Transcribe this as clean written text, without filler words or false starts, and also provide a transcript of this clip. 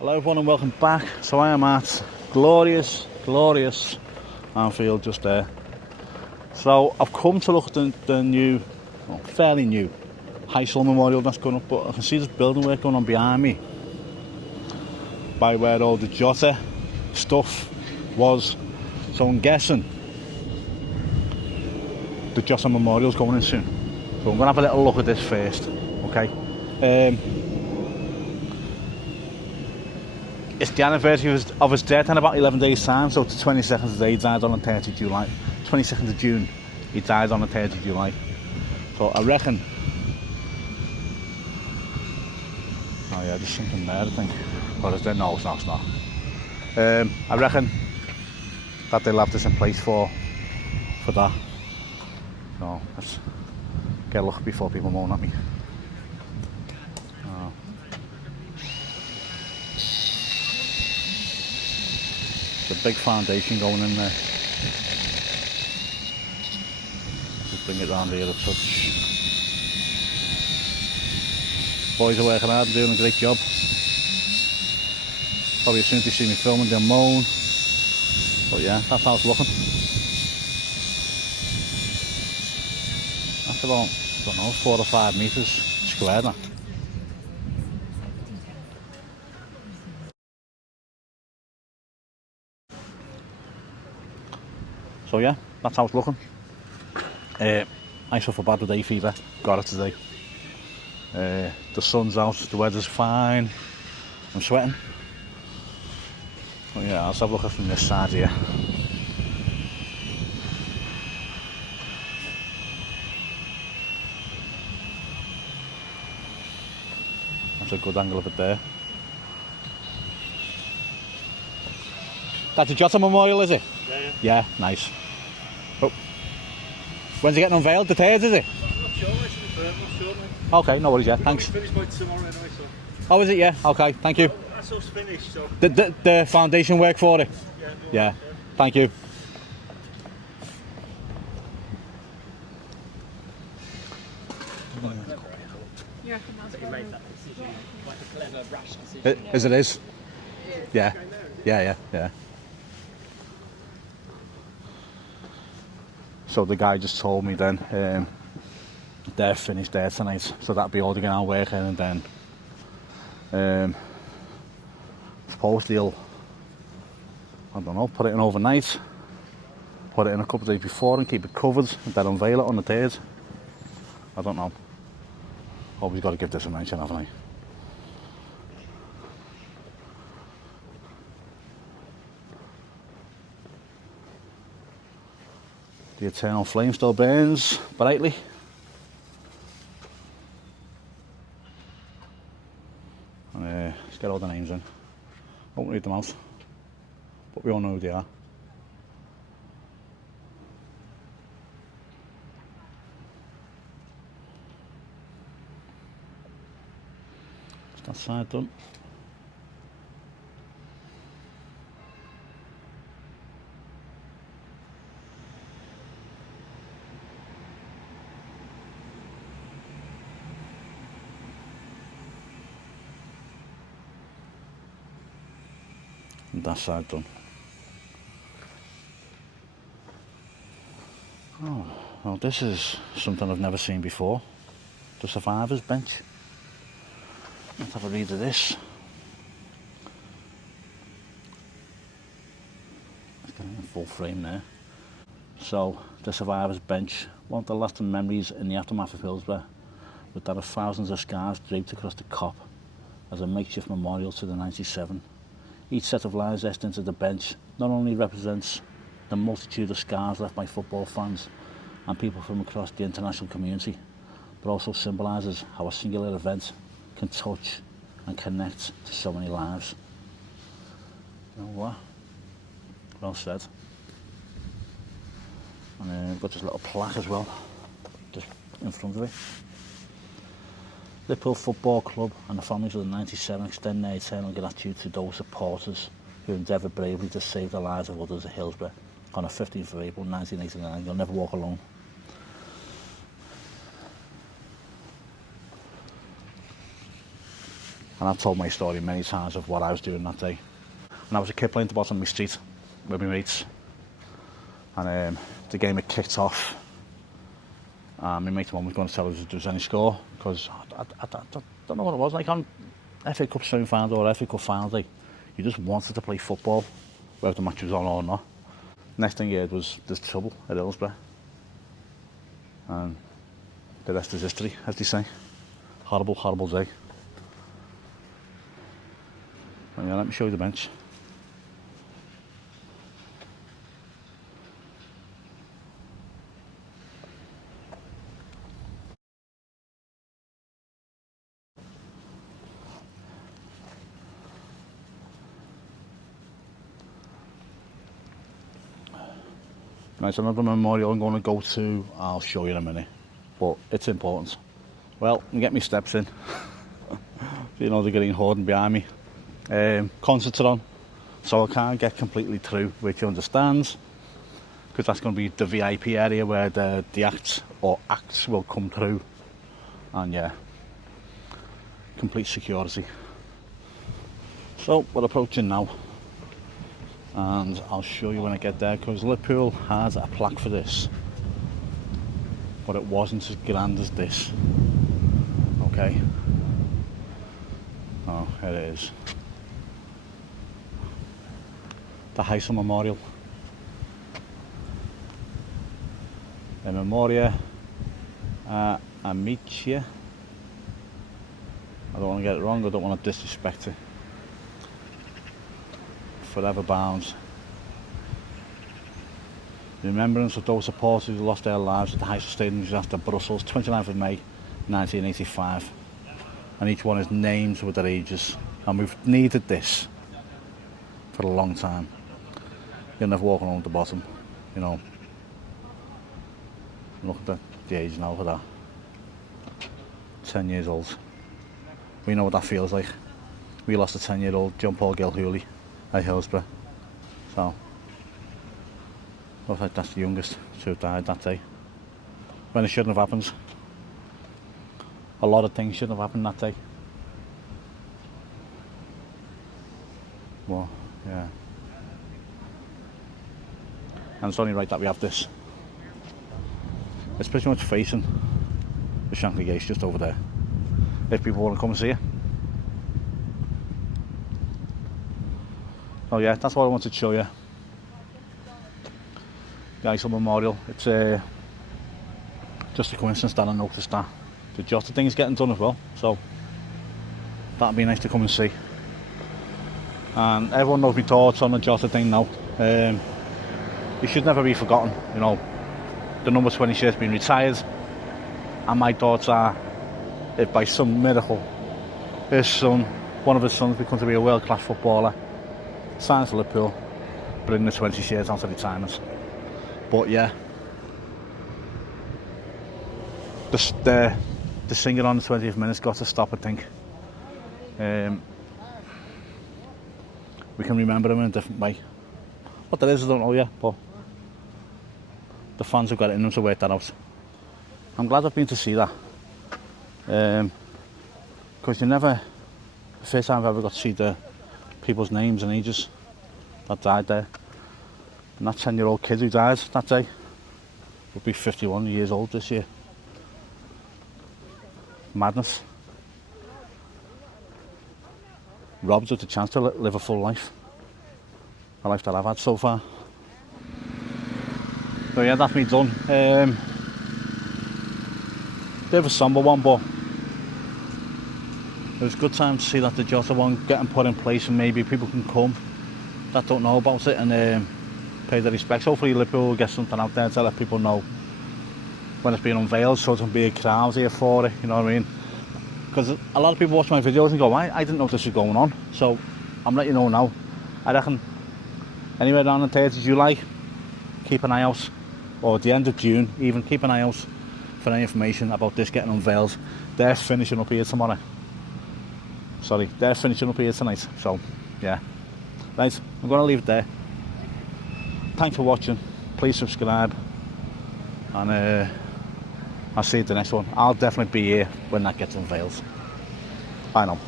Hello everyone and welcome back. So I am at glorious Anfield just there. So I've come to look at the new, well, fairly new Heysel memorial that's going up, but I can see this building work going on behind me by where all the Jota stuff was. So I'm guessing the Jota memorial's going in soon. So I'm going to have a little look at this first, okay? It's the anniversary of his death in about 11 days time, so it's the 22nd of July. He died on the 30th of July. 22nd of June, he died on the 30th of July. So I reckon... Oh yeah, there's something there, I think. Or is there? No, it's not. I reckon that they'll have this in place for that. So let's get a look before people moan at me. A big foundation going in there. Just bring it round here a touch. Boys are working hard and doing a great job. Probably as soon as they see me filming they'll moan. But yeah, that's how it's looking. That's about, I don't know, 4 or 5 metres square now. So yeah, that's how it's looking. I suffer bad with hay fever, got it today. The sun's out, the weather's fine, I'm sweating. But yeah, let's have a look at from this side here. That's a good angle of it there. That's the Jota Memorial, is it? Yeah, nice. Oh. When's it getting unveiled? The 3rd, is it? I'm not sure, it's confirmed, not sure, mate. Okay, no worries, yeah, thanks. Finished by tomorrow anyway, so... Oh, is it? Yeah, okay, thank you. That's us finished, so... The foundation work for it? Yeah, thank you. You reckon that's he made that decision, like a clever, rash decision? As it is? Yeah. Yeah. So the guy just told me then they're finished there tonight, so that'll be all they're going to work in, and then supposedly he'll, I don't know, put it in overnight, put it in a couple of days before and keep it covered, and then unveil it on the 3rd. I don't know. Always got to give this a mention, haven't I? The eternal flame still burns brightly. And let's get all the names in. I won't read them out, but we all know who they are. Is that side done? And that side done. Oh, well, this is something I've never seen before. The survivors bench. Let's have a read of this. Let's get it in full frame there. So, the survivors bench, one of the lasting memories in the aftermath of Hillsborough, with that of thousands of scarves draped across the cop as a makeshift memorial to the 97. Each set of lines etched into the bench not only represents the multitude of scars left by football fans and people from across the international community, but also symbolises how a singular event can touch and connect to so many lives. You know what? Well said. And we've got this little plaque as well, just in front of it. Liverpool Football Club and the families of the 97 extend their eternal gratitude to those supporters who endeavoured bravely to save the lives of others at Hillsborough on the 15th of April 1989. You'll never walk alone. And I've told my story many times of what I was doing that day. And I was a kid playing at the bottom of my street with my mates. And the game had kicked off. My mate's mum was going to tell us if there was any score, because I don't know what it was. Like on FA Cup semi-final or FA Cup final day, you just wanted to play football, whether the match was on or not. Next thing you heard was there's trouble at Hillsborough. And the rest is history, as they say. Horrible, horrible day. But yeah, let me show you the bench. Right, so another memorial I'm going to go to, I'll show you in a minute, but it's important. Well, I'm getting my steps in. You know, they're getting hoarding behind me. Concerts are on, so I can't get completely through, which understands, because that's going to be the VIP area where the acts will come through, and yeah, complete security. So we're approaching now. And I'll show you when I get there, because Liverpool has a plaque for this, but it wasn't as grand as this. Okay. Oh, here it is. The Heysel Memorial. In memoria amicia. I don't want to get it wrong, I don't want to disrespect it. Forever bound. Remembrance of those supporters who lost their lives at the Heysel Stadium just after Brussels, 29th of May 1985. And each one is named with their ages. And we've needed this for a long time. You're never walking along the bottom, you know. Look at the age now for that. 10 years old. We know what that feels like. We lost a 10-year-old John Paul Gilhooly at Hillsborough. So, looks like that's the youngest to have died that day. When it shouldn't have happened. A lot of things shouldn't have happened that day. Well, yeah. And it's only right that we have this. It's pretty much facing the Shankly Gates just over there. If people want to come and see it. Oh yeah, that's what I wanted to show you. The Heysel Memorial. It's just a coincidence that I noticed that the Jota thing is getting done as well, so that'd be nice to come and see. And everyone knows my thoughts on the Jota thing now. He should never be forgotten. You know, the number 20 shirt's been retired, and my thoughts are, if by some miracle one of his sons becomes to be a world-class footballer, signs for Liverpool, bring the 20 shares onto retirement. But yeah, the singer on the 20th minute's got to stop, I think. We can remember him in a different way. What that is, I don't know yet, but the fans have got it in them to work that out. I'm glad I've been to see that. Because the first time I've ever got to see the people's names and ages that died there. And that 10-year-old kid who died that day will be 51 years old this year. Madness. Robbed of the chance to live a full life. A life that I've had so far. So yeah, that's me done. Bit of a somber one, but it was a good time to see that the Jota one getting put in place, and maybe people can come that don't know about it and pay their respects. Hopefully Liverpool will get something out there to let people know when it's being unveiled, so there can be a crowd here for it, you know what I mean? Because a lot of people watch my videos and go, I didn't know this was going on, so I'm letting you know now. I reckon anywhere down the 3rd of July, keep an eye out, or at the end of June even, keep an eye out for any information about this getting unveiled. They're finishing up here tomorrow. Sorry, they're finishing up here tonight, so yeah. Right, I'm going to leave it there. Thanks for watching, please subscribe, and I'll see you at the next one. I'll definitely be here when that gets unveiled. Bye now.